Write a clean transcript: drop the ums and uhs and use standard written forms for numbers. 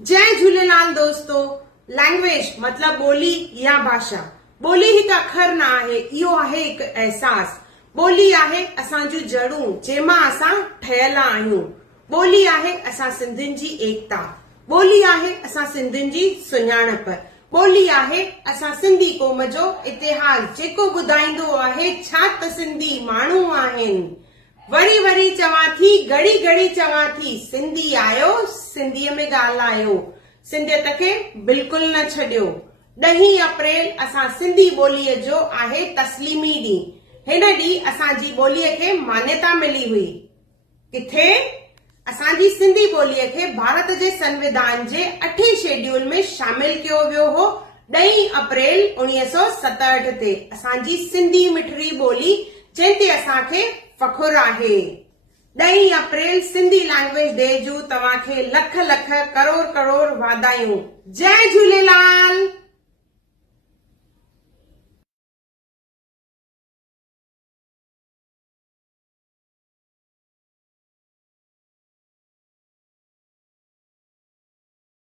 जय झूलेलाल दोस्तों। लैंग्वेज मतलब ॿोली या भाषा। ॿोली हिकु अखर न आहे, इहो आहे हिकु अहसास। ॿोली आहे असांजूं जड़ूं जंहिंमां असां ठहियल आहियूं। ॿोली आहे असां सिंधियुनि जी एकता। ॿोली आहे असां सिंधियुनि जी सुञाणप। ॿोली आहे असां सिंधी क़ौम जो इतिहास जेको ॿुधाईंदो आहे छा त सिंधी माण्हू आहिनि। वरी वरी चवां थी, घड़ी घड़ी चवां थी, सिंधी आयो, सिंधीअ में ॻाल्हायो, सिंधियत खे बिल्कुल न छॾियो। 10 अप्रैल असां सिंधी ॿोलीअ जो आहे तस्लीमी ॾींहुं। हिन ॾींहुं असांजी ॿोलीअ खे मान्यता मिली हुई। किथे? असांजी सिंधी ॿोलीअ खे भारत जे संविधान जे 8 शेड्यूल में शामिल कयो वियो हो 10 अप्रैल 1967 ते। असांजी सिंधी मिठड़ी ॿोली जंहिं ते असांखे फ़खुर आहे। 10 अप्रैल सिंधी लैंग्वेज डे जूं तव्हांखे लख लख करोड़ करोड़ वाधायूं। जय झूलेलाल।